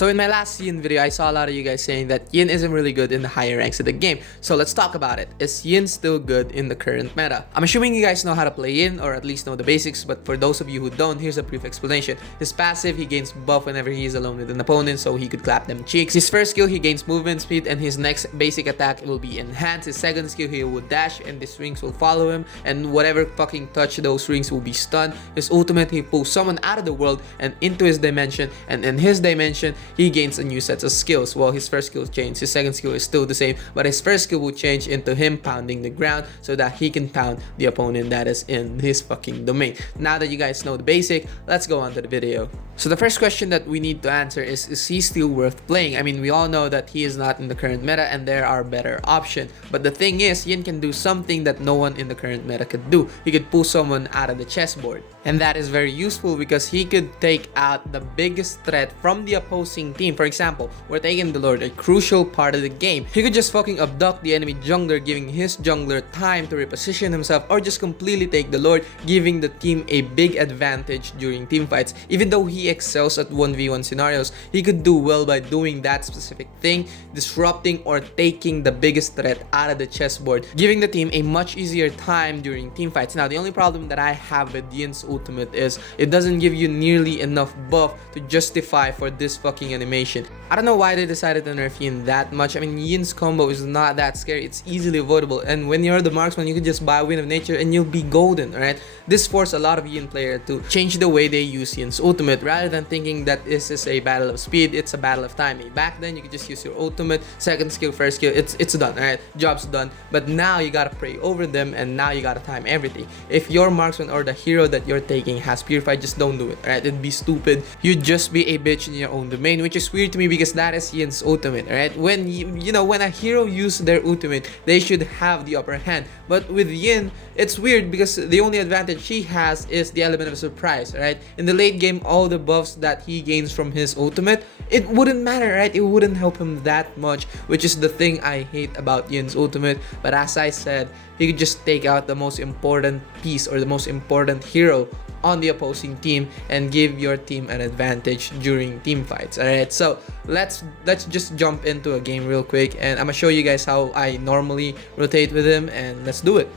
So in my last Yin video, I saw a lot of you guys saying that Yin isn't really good in the higher ranks of the game. So let's talk about it. Is Yin still good in the current meta? I'm assuming you guys know how to play Yin, or at least know the basics, but for those of you who don't, here's a brief explanation. His passive, he gains buff whenever he is alone with an opponent, so he could clap them cheeks. His first skill, he gains movement speed, and his next basic attack will be enhanced. His second skill, he would dash, and these rings will follow him, and whatever fucking touch those rings will be stunned. His ultimate, he pulls someone out of the world and into his dimension, and in his dimension, he gains a new set of skills. Well, his first skill changed, his second skill is still the same, but his first skill will change into him pounding the ground so that he can pound the opponent that is in his fucking domain. Now that you guys know the basic, let's go on to the video. So the first question that we need to answer is he still worth playing? I mean, we all know that he is not in the current meta and there are better options. But the thing is, Yin can do something that no one in the current meta could do. He could pull someone out of the chessboard. And that is very useful because he could take out the biggest threat from the opposing team. For example, we're taking the Lord, a crucial part of the game. He could just fucking abduct the enemy jungler, giving his jungler time to reposition himself, or just completely take the Lord, giving the team a big advantage during team fights. Even though he excels at 1v1 scenarios, he could do well by doing that specific thing, disrupting or taking the biggest threat out of the chessboard, giving the team a much easier time during team fights. Now, the only problem that I have with Yin's ultimate is it doesn't give you nearly enough buff to justify for this fucking animation. I don't know why they decided to nerf Yin that much. I mean, Yin's combo is not that scary, it's easily avoidable, and when you're the marksman, you can just buy Wind of Nature and you'll be golden, alright? This forced a lot of Yin players to change the way they use Yin's ultimate, rather than thinking that this is a battle of speed, it's a battle of timing. Back then, you could just use your ultimate, second skill, first skill, it's done, alright? Job's done. But now you gotta pray over them, and now you gotta time everything. If your marksman or the hero that you're taking has purified, just don't do it, alright? It'd be stupid. You'd just be a bitch in your own domain, which is weird to me because that is Yin's ultimate, alright? When you know, when a hero uses their ultimate, they should have the upper hand. But with Yin, it's weird because the only advantage he has is the element of surprise, right? In the late game, all the buffs that he gains from his ultimate, it wouldn't matter, right? It wouldn't help him that much, which is the thing I hate about Yin's ultimate. But as I said, he could just take out the most important piece or the most important hero on the opposing team and give your team an advantage during team fights. Alright, so let's just jump into a game real quick, and I'm gonna show you guys how I normally rotate with him, and let's do it.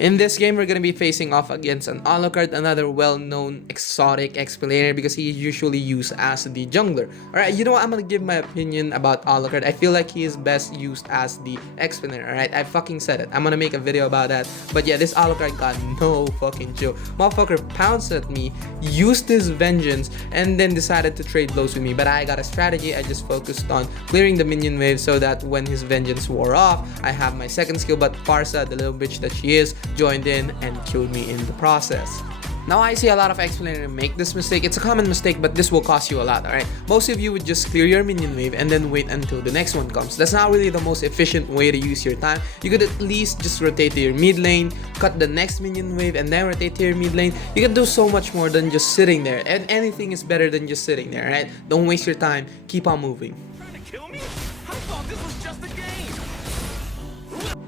In this game, we're gonna be facing off against an Alucard, another well-known exotic X-player, because he is usually used as the jungler. Alright, you know what? I'm gonna give my opinion about Alucard. I feel like he is best used as the X-player, alright? I fucking said it. I'm gonna make a video about that. But yeah, this Alucard got no fucking chill. Motherfucker pounced at me, used his vengeance, and then decided to trade blows with me. But I got a strategy. I just focused on clearing the minion wave so that when his vengeance wore off, I have my second skill, but Farsa, the little bitch that she is, joined in and killed me in the process. Now, I see a lot of X-players make this mistake. It's a common mistake, but this will cost you a lot, alright? Most of you would just clear your minion wave and then wait until the next one comes. That's not really the most efficient way to use your time. You could at least just rotate to your mid lane, cut the next minion wave, and then rotate to your mid lane. You can do so much more than just sitting there, and anything is better than just sitting there, alright? Don't waste your time, keep on moving.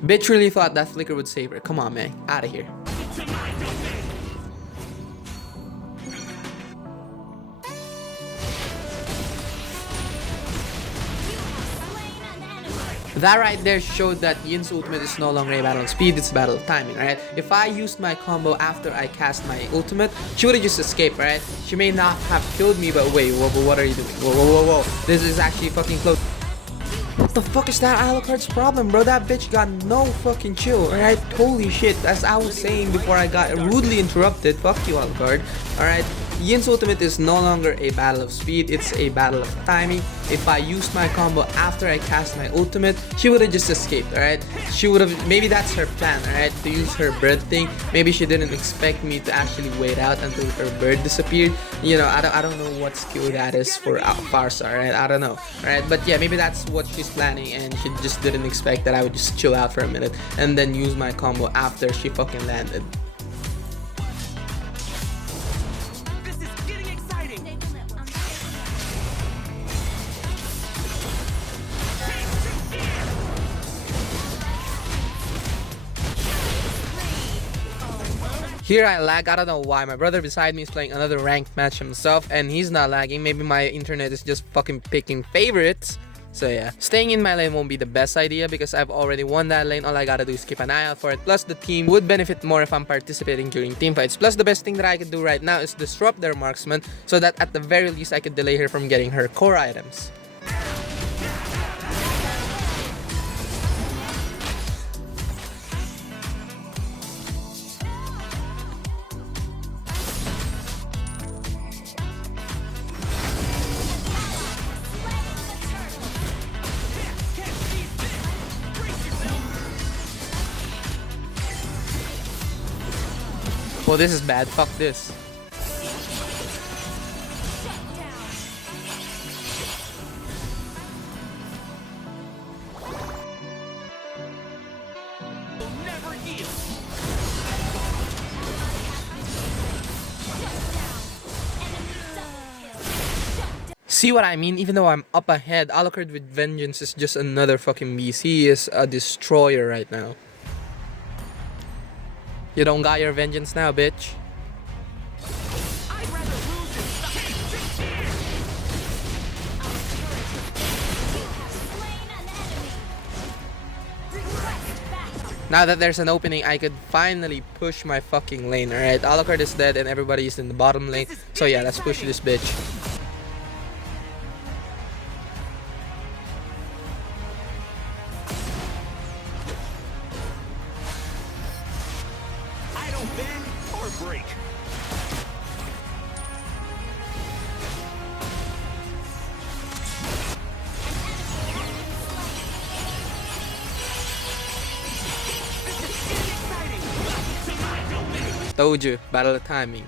Bitch really thought that flicker would save her. Come on, man. Out of here. That right there showed that Yin's ultimate is no longer a battle of speed, it's a battle of timing, right? If I used my combo after I cast my ultimate, she would have just escaped, right? She may not have killed me, but wait, what are you doing? Whoa. This is actually fucking close. What the fuck is that Alucard's problem, bro? That bitch got no fucking chill, alright? Holy shit, as I was saying before I got rudely interrupted, fuck you, Alucard, alright? Yin's ultimate is no longer a battle of speed, it's a battle of timing. If I used my combo after I cast my ultimate, she would have just escaped, alright? She would have, maybe that's her plan, alright? To use her bird thing. Maybe she didn't expect me to actually wait out until her bird disappeared. You know, I don't know what skill that is for Farsa, alright? I don't know, alright? But yeah, maybe that's what she's planning, and she just didn't expect that I would just chill out for a minute and then use my combo after she fucking landed. Here I lag, I don't know why. My brother beside me is playing another ranked match himself and he's not lagging. Maybe my internet is just fucking picking favorites. So yeah, staying in my lane won't be the best idea because I've already won that lane. All I gotta do is keep an eye out for it. Plus the team would benefit more if I'm participating during team fights. Plus the best thing that I could do right now is disrupt their marksman so that at the very least I could delay her from getting her core items. Well, this is bad. Fuck this. See what I mean? Even though I'm up ahead, Alucard with Vengeance is just another fucking beast. He is a destroyer right now. You don't got your vengeance now, bitch. Now that there's an opening, I could finally push my fucking lane, alright? Alucard is dead and everybody is in the bottom lane. So yeah, let's push this bitch. Break. Told you, battle of timing.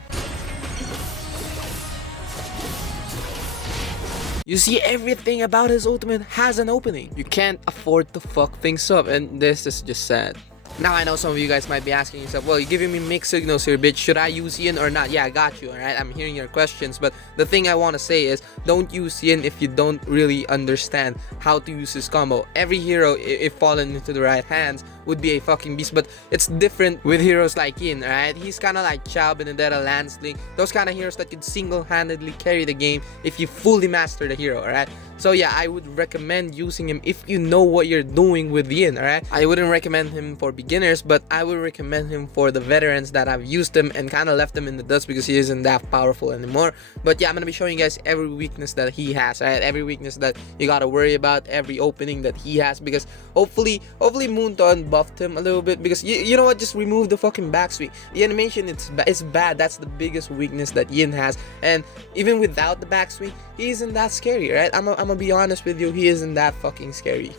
You see, everything about his ultimate has an opening. You can't afford to fuck things up, and this is just sad. Now I know some of you guys might be asking yourself, well, you're giving me mixed signals here, bitch. Should I use Yin or not? Yeah, I got you, alright? I'm hearing your questions, but the thing I want to say is, don't use Yin if you don't really understand how to use his combo. Every hero, if fallen into the right hands, would be a fucking beast, but it's different with heroes like Yin, alright? He's kind of like Chao, Benedetta, Lanceling, those kind of heroes that could single-handedly carry the game if you fully master the hero, alright? So yeah, I would recommend using him if you know what you're doing with Yin, alright? I wouldn't recommend him for beginners, but I would recommend him for the veterans that have used him and kind of left him in the dust because he isn't that powerful anymore. But yeah, I'm gonna be showing you guys every weakness that he has, alright? Every weakness that you gotta worry about, every opening that he has, because hopefully Moonton buffed him a little bit, because you know what, just remove the fucking backswing. The animation, it's bad. That's the biggest weakness that Yin has, and even without the backswing, he isn't that scary, right? I'm gonna be honest with you, he isn't that fucking scary.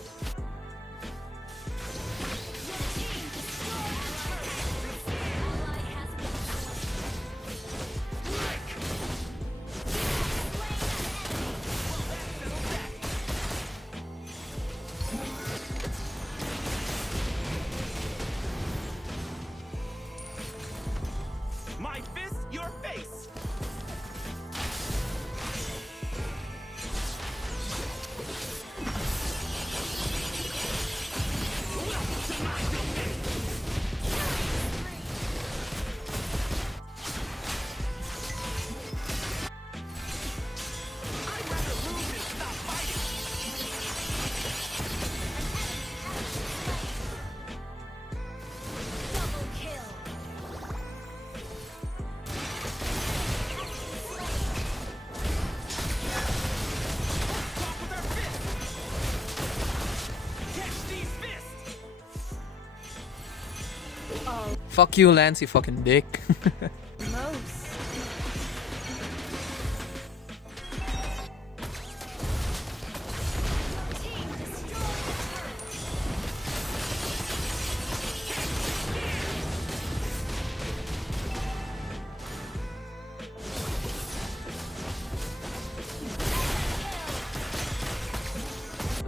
My fist, your face. Fuck you, Lance, you fucking dick.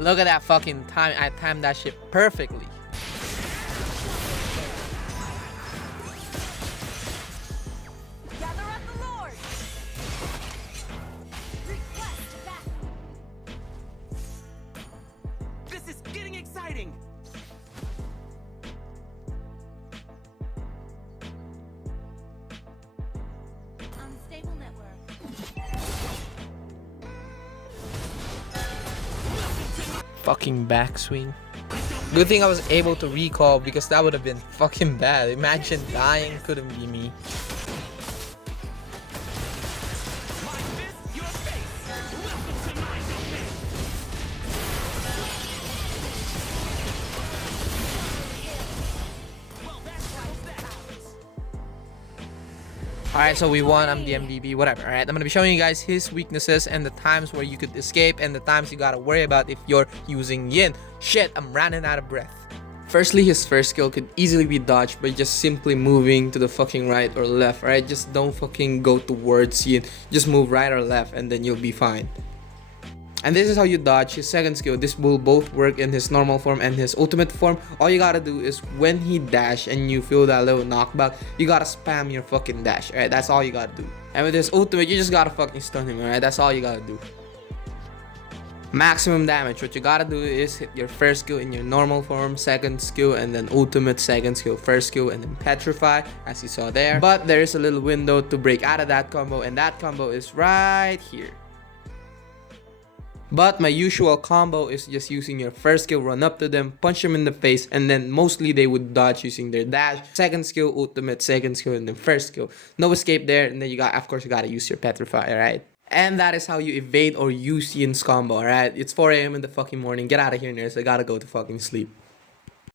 Look at that fucking time. I timed that shit perfectly. Gather up the Lord. Request back. This is getting exciting. Fucking backswing. Good thing I was able to recall because that would have been fucking bad. Imagine dying, couldn't be me. My fist, your face. Welcome to my domain. Well, that settles that. Alright, so we won. I'm the MLBB, whatever. Alright, I'm gonna be showing you guys his weaknesses and the times where you could escape and the times you gotta worry about if you're using Yin. Shit, I'm running out of breath. Firstly, his first skill could easily be dodged by just simply moving to the fucking right or left, alright? Just don't fucking go towards Yin. Just move right or left and then you'll be fine. And this is how you dodge his second skill. This will both work in his normal form and his ultimate form. All you gotta do is when he dash and you feel that little knockback, you gotta spam your fucking dash, alright? That's all you gotta do. And with his ultimate, you just gotta fucking stun him, alright? That's all you gotta do. Maximum damage. What you gotta do is hit your first skill in your normal form, second skill, and then ultimate, second skill, first skill, and then petrify, as you saw there. But there is a little window to break out of that combo, and that combo is right here. But my usual combo is just using your first skill, run up to them, punch them in the face, and then mostly they would dodge using their dash, second skill, ultimate, second skill, and then first skill. No escape there, and then you got, of course, you gotta use your petrify, alright? And that is how you evade or use Yin's combo, alright? It's 4 AM in the fucking morning. Get out of here, nerds. I gotta go to fucking sleep.